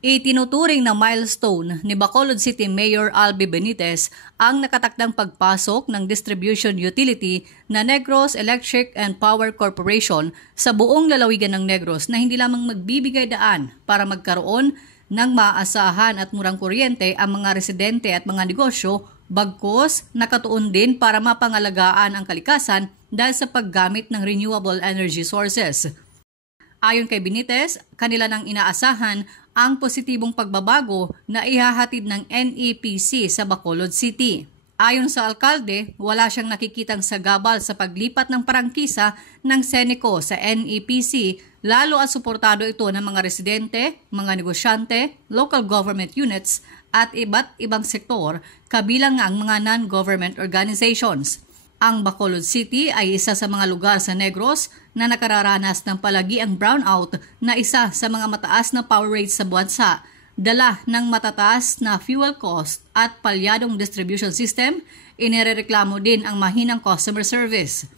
Itinuturing na milestone ni Bacolod City Mayor Albi Benitez ang nakatakdang pagpasok ng distribution utility na Negros Electric and Power Corporation sa buong lalawigan ng Negros na hindi lamang magbibigay daan para magkaroon ng maaasahan at murang kuryente ang mga residente at mga negosyo, bagkus nakatuon din para mapangalagaan ang kalikasan dahil sa paggamit ng renewable energy sources. Ayon kay Benitez, kanila nang inaasahan ang positibong pagbabago na ihahatid ng NEPC sa Bacolod City. Ayon sa alkalde, wala siyang nakikitang sagabal sa paglipat ng parangkisa ng Seneco sa NEPC, lalo at suportado ito ng mga residente, mga negosyante, local government units at iba't ibang sektor, kabilang ang mga non-government organizations. Ang Bacolod City ay isa sa mga lugar sa Negros na nakararanas ng palagiang brownout na isa sa mga mataas na power rates sa bansa, dala ng matataas na fuel cost at palyadong distribution system. Inirereklamo din ang mahinang customer service.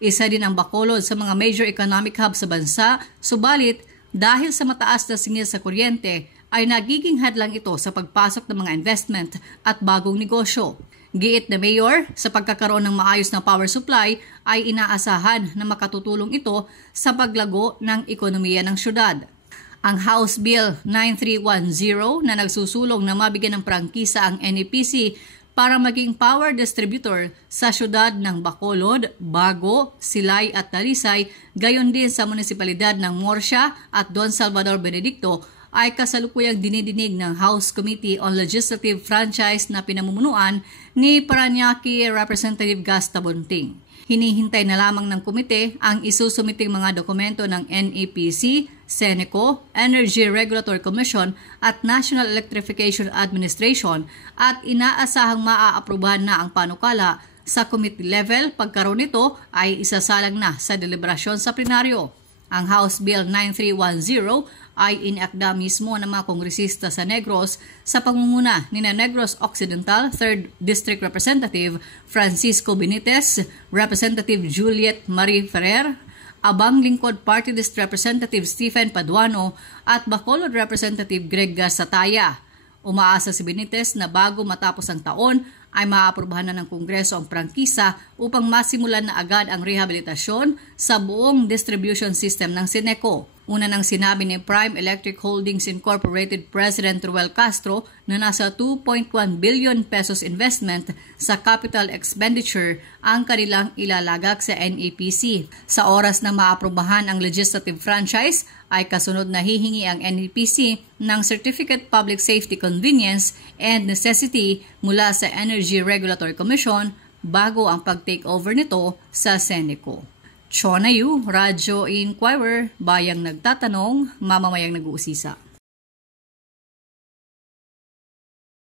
Isa din ang Bacolod sa mga major economic hub sa bansa, subalit dahil sa mataas na singil sa kuryente ay nagiging hadlang ito sa pagpasok ng mga investment at bagong negosyo. Giit na mayor, sa pagkakaroon ng maayos na power supply ay inaasahan na makatutulong ito sa paglago ng ekonomiya ng syudad. Ang House Bill 9310 na nagsusulong na mabigyan ng prangkisa ang NEPC para maging power distributor sa syudad ng Bacolod, Bago, Silay at Talisay, gayon din sa munisipalidad ng Morsia at Don Salvador Benedicto, ay kasalukuyang dinidinig ng House Committee on Legislative Franchise na pinamumunuan ni Parañaque Representative Gas Tabunting. Hinihintay na lamang ng komite ang isusumiting mga dokumento ng NEPC, Seneco, Energy Regulatory Commission at National Electrification Administration at inaasahang maaaprubahan na ang panukala sa committee level. Pagkaroon nito ay isasalang na sa deliberasyon sa plenaryo. Ang House Bill 9310 ay iniakda mismo ng mga kongresista sa Negros sa pangunguna ni Negros Occidental 3rd District Representative Francisco Benitez, Representative Juliet Marie Ferrer, Abang Lingkod Party List Representative Stephen Paduano at Bacolod Representative Greg Garsataya. Umaasa si Benitez na bago matapos ang taon ay maaprubahan na ng Kongreso ang prangkisa upang masimulan na agad ang rehabilitasyon sa buong distribution system ng Seneco. Una nang sinabi ni Prime Electric Holdings Incorporated President Ruel Castro na nasa 2.1 billion pesos investment sa capital expenditure ang kanilang ilalagak sa NEPC. Sa oras na maaprubahan ang legislative franchise, ay kasunod na hihingi ang NEPC ng Certificate Public Safety Convenience and Necessity mula sa Energy Regulatory Commission bago ang pag-take over nito sa Seneco. Chona Yu, Radyo Inquirer, Bayang Nagtatanong, Mamamayang Nag-uusisa.